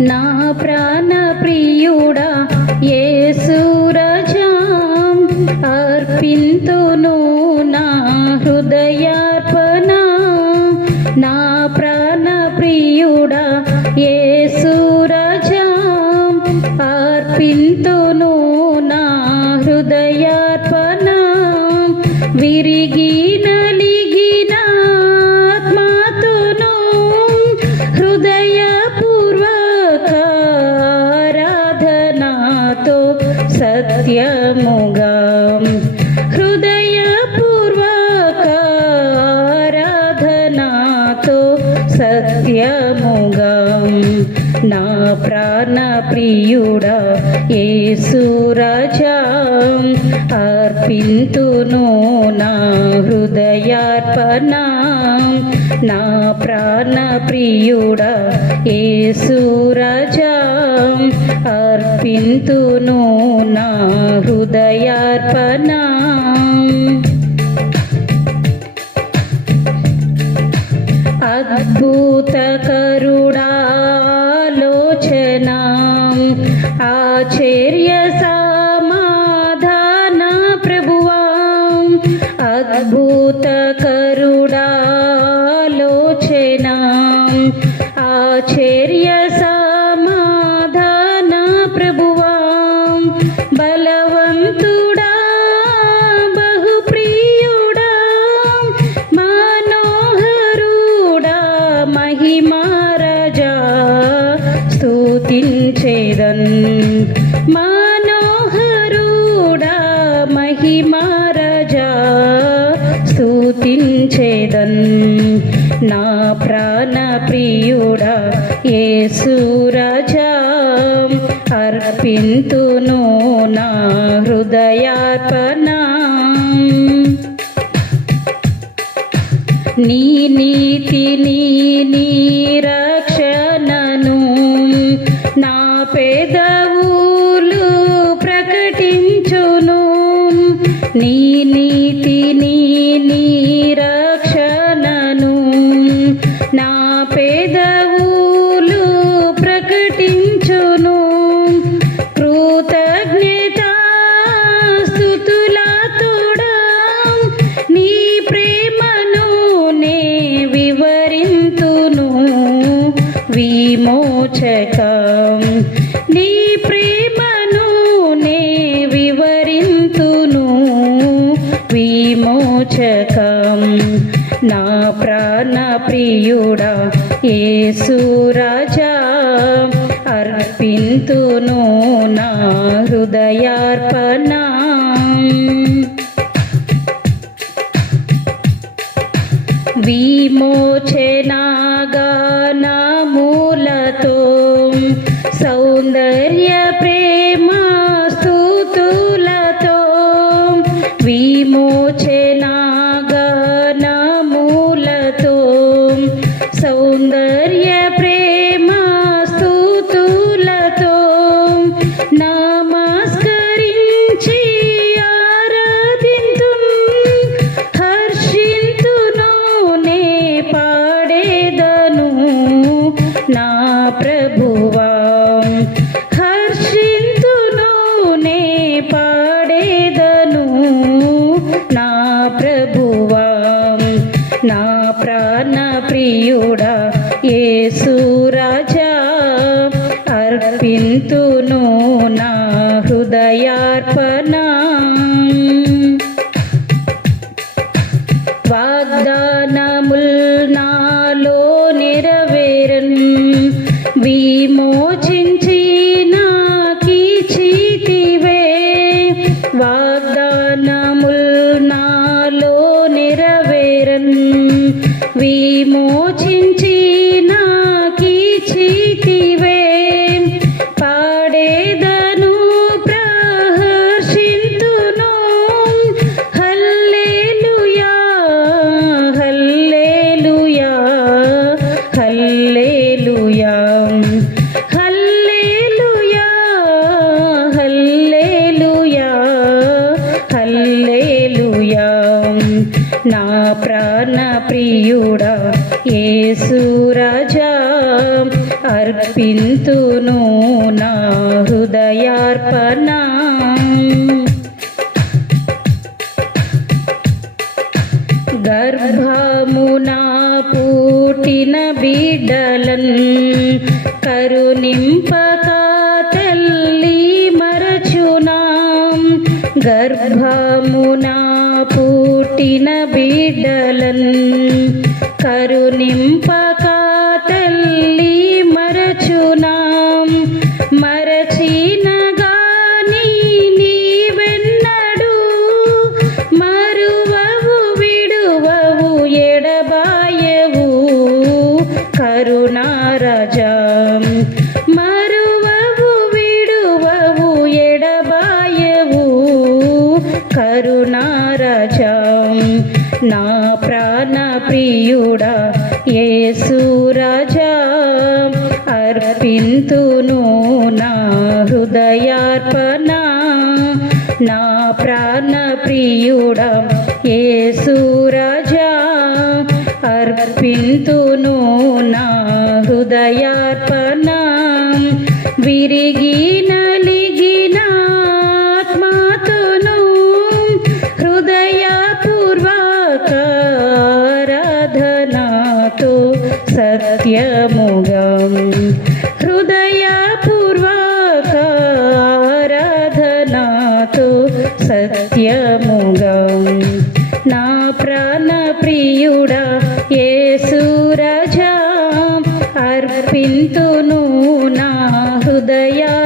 నా ప్రాణ ప్రియుడా ఏ సూరజాం అర్పింతును నా హృదయార్పణ. నా ప్రాణ ప్రియుడా ఏ సూరజాం అర్పింతును నా హృదయార్పణ. విరిగి సత్యముగా హృదయపూర్వకారాధనాతో సత్యముగా. నా ప్రాణ ప్రియుడా యేసురాజా అర్పింతును నా హృదయార్పణ. నా ప్రాణ ప్రియుడా యేసురాజా అర్పింతును నా హృదయార్పణ. అద్భుత కరుడాలోచన ఆశ్చర్య సమాధాన ప్రభువా. అద్భుత కరుడాలోచన ఆశ్చర్య స్తుతించేదన్ నా ప్రాణ ప్రియుడా సూరజా అర్పింతును నా హృదయార్పణ. నీ నీతిని నీ నీతిని నీ రక్షణను నా పెదవులు ప్రకటించును. కృతజ్ఞత స్థుతులతోడా నీ ప్రేమను నే వివరింతును. విమోచకం ప్రియుడా యేసురాజా అర్పింతును నా హృదయార్పణ. విమోచనాగానములతో సౌందర్య సౌందర్య ప్రేమ స్థుతులతో నమస్కరించి ఆరాధింతున్ హర్షింతును నే పాడేదను నా ప్రభువా. హర్షింతును నే పాడేదను నా ప్రభువా. నా ప్రాణ యేసురాజా అర్పింతును నా హృదయార్పణ. గర్భమునా పుట్టిన బిడ్డలన్ కరుణింపక తల్లి మరచునా. గర్భమునా పుట్టిన బిడ్డలన్ కరుణింపక కరుణారజం. నా ప్రాణ ప్రియుడా ఏ సూరజ అర్పింతును నా హృదయార్పణ. నా ప్రాణ ప్రియుడా ఏ సూరజ అర్పింతును నా హృదయార్పణ. విరిగిన వింతును నా హృదయా.